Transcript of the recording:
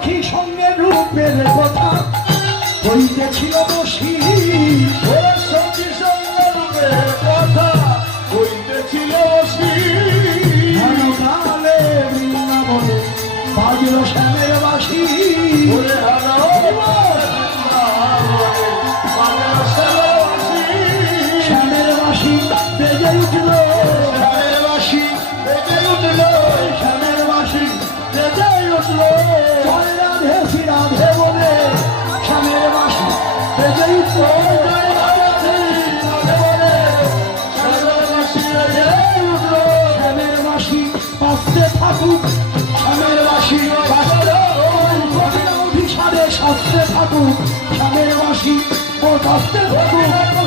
সখী সঙ্গে রূপের কথা হইতেছিল বসি সখী সঙ্গে রূপের কথা হইতেছিল বসি কালে বৃন্দাবনে বাজল শ্যামের বাসি শ্যামের বাসি বেজে উঠল শ্যামের বাসি বেজে উঠল শ্যামের বাসি বেজে উঠল জয় রাধে শ্রী রাধে বলে শ্যামের বাসি বেজে উঠল শ্যামের বাসি বাঁচতে থাকুক শ্যামের বাসি অভিসারে শাস্তে থাকুক শ্যামের বাসি ও বাঁচতে থাকুক